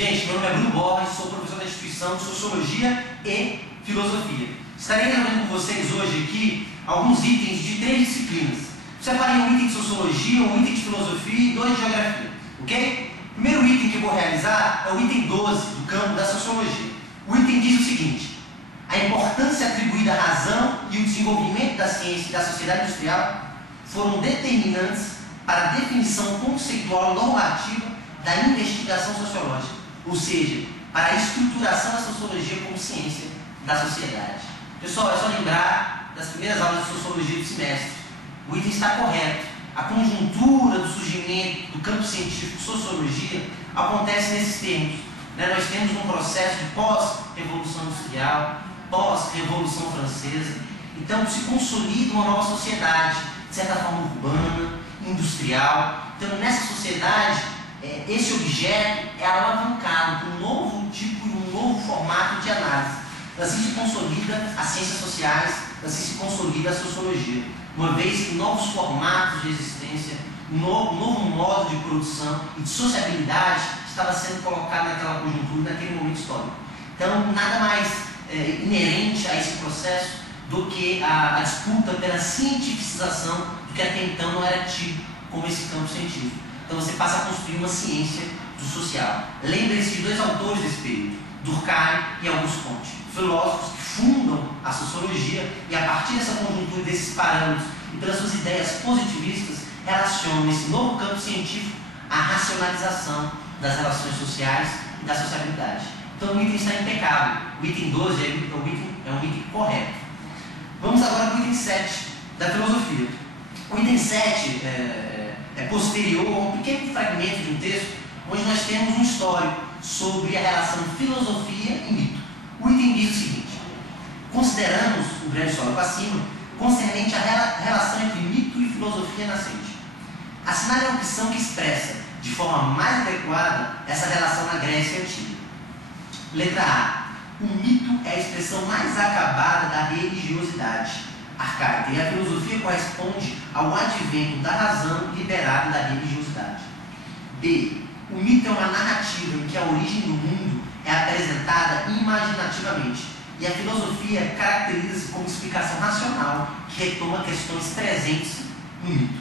Gente, meu nome é Bruno Borges, sou professor da instituição de Sociologia e Filosofia. Estarei resolvendo com vocês hoje aqui alguns itens de 3 disciplinas. Separei um item de Sociologia, um item de Filosofia e 2 de Geografia, ok? O primeiro item que eu vou realizar é o item 12 do campo da Sociologia. O item diz o seguinte: a importância atribuída à razão e o desenvolvimento da ciência e da sociedade industrial foram determinantes para a definição conceitual e normativa da investigação sociológica, ou seja, para a estruturação da sociologia como ciência da sociedade. Pessoal, é só lembrar das primeiras aulas de sociologia do semestre. O item está correto. A conjuntura do surgimento do campo científico sociologia acontece nesses termos. Nós temos um processo de pós-revolução industrial, pós-revolução francesa. Então se consolida uma nova sociedade, de certa forma urbana, industrial. Então nessa sociedade, esse objeto é alavancado por um novo tipo e um novo formato de análise. Assim se consolida as ciências sociais, assim se consolida a sociologia. Uma vez que novos formatos de existência, um novo modo de produção e de sociabilidade estava sendo colocado naquela conjuntura, naquele momento histórico. Então, nada mais inerente a esse processo do que a disputa pela cientificização do que até então não era tido como esse campo científico. Então você passa a construir uma ciência do social. Lembre-se de 2 autores desse período, Durkheim e Auguste Comte, filósofos que fundam a sociologia e a partir dessa conjuntura, desses parâmetros e pelas suas ideias positivistas, relacionam esse novo campo científico à racionalização das relações sociais e da sociabilidade. Então o item está impecável. O item 12 é um item correto. Vamos agora para o item 7 da filosofia. O item 7 é posterior a um pequeno fragmento de um texto onde nós temos um histórico sobre a relação filosofia e mito. O item diz o seguinte: consideramos o breve histórico acima concernente à relação entre mito e filosofia nascente. Assinale a opção que expressa de forma mais adequada essa relação na Grécia Antiga. Letra A. O mito é a expressão mais acabada da religiosidade arcaica e a filosofia corresponde ao advento da razão liberada da religiosidade. B. O mito é uma narrativa em que a origem do mundo é apresentada imaginativamente e a filosofia caracteriza-se como explicação racional que retoma questões presentes no mito.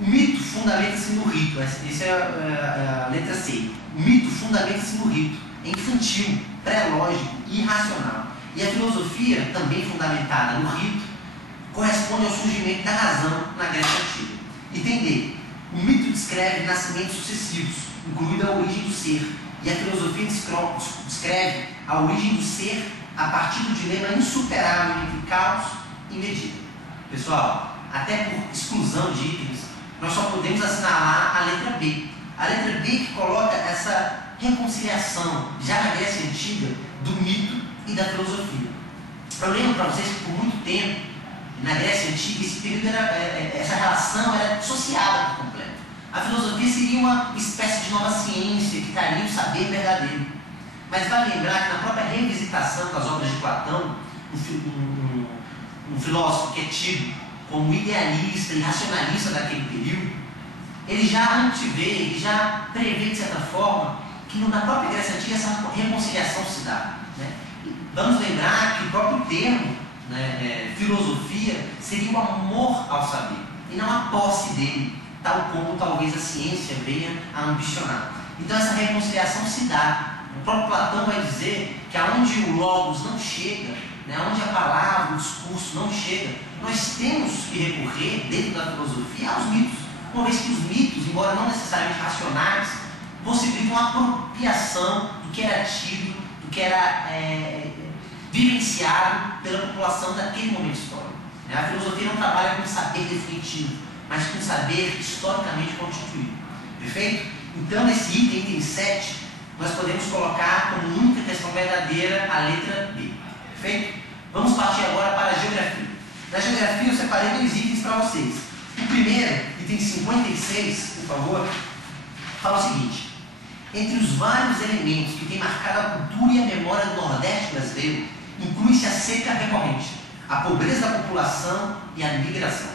O mito fundamenta-se no rito. Essa é a letra C. O mito fundamenta-se no rito, é infantil, pré-lógico e irracional. E a filosofia, também fundamentada no rito, corresponde ao surgimento da razão na Grécia Antiga. Item D. O mito descreve nascimentos sucessivos, incluindo a origem do ser, e a filosofia descreve a origem do ser a partir do dilema insuperável entre caos e medida. Pessoal, até por exclusão de itens, nós só podemos assinalar a letra B. A letra B que coloca essa reconciliação, já na Grécia Antiga, do mito e da filosofia. Eu lembro para vocês que por muito tempo, na Grécia Antiga, esse período essa relação era dissociada por completo. A filosofia seria uma espécie de nova ciência que traria o saber verdadeiro. Mas vale lembrar que na própria revisitação das obras de Platão, um filósofo que é tido como idealista e racionalista daquele período, ele já antevê, ele já prevê de certa forma que na própria Grécia Antiga essa reconciliação se dá. Vamos lembrar que o próprio termo, filosofia, seria o amor ao saber e não a posse dele, tal como talvez a ciência venha a ambicionar. Então essa reconciliação se dá. O próprio Platão vai dizer que aonde o logos não chega, onde a palavra, o discurso não chega, nós temos que recorrer, dentro da filosofia, aos mitos. Uma vez que os mitos, embora não necessariamente racionais, possibilitam a apropriação do que era tido, do que era vivenciado pela população daquele momento histórico. A filosofia não trabalha com saber definitivo, mas com saber historicamente constituído. Perfeito? Então, nesse item 7, nós podemos colocar como única questão verdadeira a letra B. Perfeito? Vamos partir agora para a geografia. Na geografia, eu separei 2 itens para vocês. O primeiro, item 56, por favor, fala o seguinte: entre os vários elementos que têm marcado a cultura e a memória do Nordeste brasileiro, inclui-se a seca recorrente, a pobreza da população e a migração.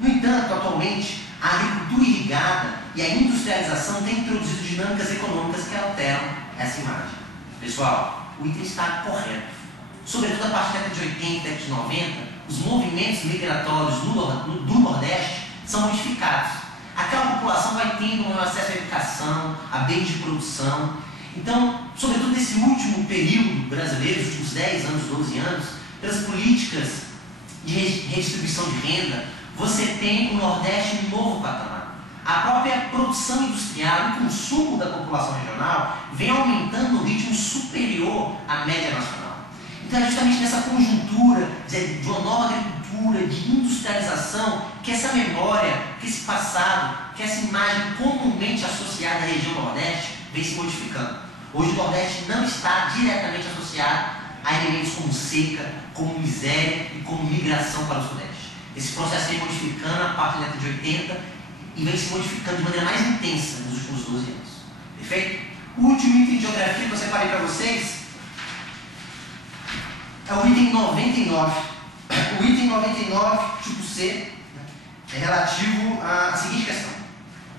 No entanto, atualmente, a agricultura irrigada e a industrialização têm introduzido dinâmicas econômicas que alteram essa imagem. Pessoal, o item está correto. Sobretudo a partir da década de 80, década de 90, os movimentos migratórios do Nordeste são modificados. Aquela população vai tendo um acesso à educação, a bens de produção. Então, sobretudo nesse último período brasileiro, os últimos 10 anos, 12 anos, pelas políticas de redistribuição de renda, você tem no Nordeste um novo patamar. A própria produção industrial e o consumo da população regional vem aumentando no ritmo superior à média nacional. Então é justamente nessa conjuntura de uma nova agricultura, de industrialização, que essa memória, que esse passado, que essa imagem comumente associada à região Nordeste vem se modificando. Hoje o Nordeste não está diretamente associado a elementos como seca, como miséria e como migração para o Sudeste. Esse processo vem modificando a partir da década de 80 e vem se modificando de maneira mais intensa nos últimos 12 anos. Perfeito? O último item de geografia que eu separei para vocês é o item 99. O item 99, tipo C, é relativo à seguinte questão.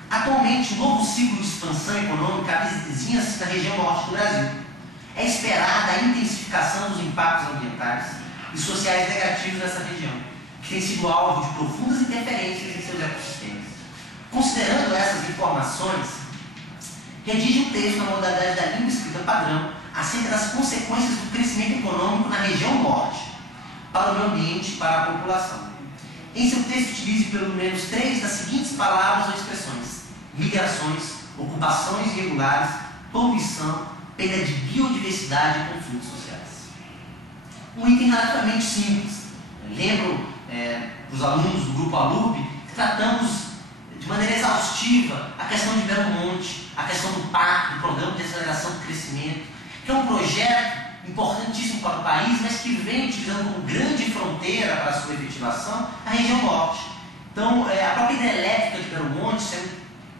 Atualmente, o novo ciclo de expansão econômica avizinha-se na região norte do Brasil. É esperada a intensificação dos impactos ambientais e sociais negativos nessa região, que tem sido alvo de profundas interferências em seus ecossistemas. Considerando essas informações, redige um texto na modalidade da língua escrita padrão acerca das consequências do crescimento econômico na região norte, para o meio ambiente e para a população. Em seu texto, utilize pelo menos 3 das seguintes palavras ou expressões: migrações, ocupações irregulares, poluição, perda de biodiversidade e conflitos sociais. Um item relativamente simples. Lembro para os alunos do grupo ALUP que tratamos de maneira exaustiva a questão de Belo Monte, a questão do PAC, do Programa de Aceleração do Crescimento, que é um projeto importantíssimo para o país, mas que vem utilizando como grande fronteira para a sua efetivação a região norte. Então, a própria hidrelétrica de Belo Monte, sendo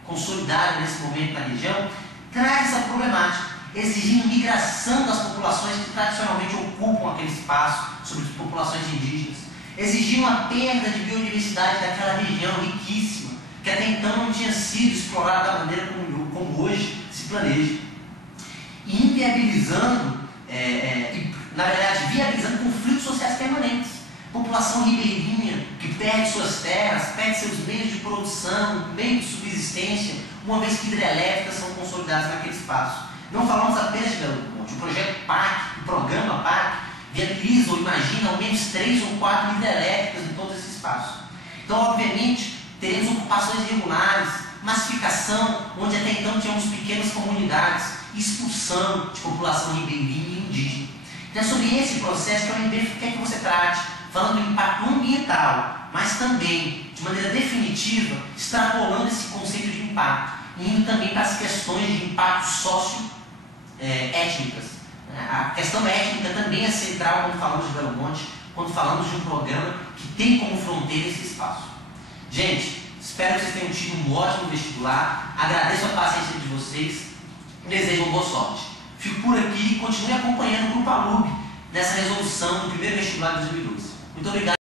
consolidada nesse momento na região, traz essa problemática, exigindo migração das populações que tradicionalmente ocupam aquele espaço, sobretudo populações indígenas, exigindo uma perda de biodiversidade daquela região riquíssima, que até então não tinha sido explorada da maneira como hoje se planeja, e inviabilizando, na verdade, viabilizando conflitos sociais permanentes. População ribeirinha que perde suas terras, perde seus meios de produção, meios de subsistência, uma vez que hidrelétricas são consolidadas naquele espaço. Não falamos apenas de Belo Monte. O projeto PAC, o programa PAC, viabiliza ou imagina ao menos 3 ou 4 hidrelétricas em todo esse espaço. Então, obviamente, teremos ocupações irregulares, massificação, onde até então tínhamos pequenas comunidades, expulsão de população ribeirinha e indígena. Então é sobre esse processo que a UNB quer que você trate, falando do impacto ambiental, mas também, de maneira definitiva, extrapolando esse conceito de impacto, e indo também para as questões de impacto socioétnicas. A questão étnica também é central quando falamos de Belo Monte, quando falamos de um programa que tem como fronteira esse espaço. Gente, espero que vocês tenham tido um ótimo vestibular, agradeço a paciência de vocês e desejo uma boa sorte. Fico por aqui e continue acompanhando o Grupo ALUP nessa resolução do primeiro vestibular de 2012. Muito obrigado.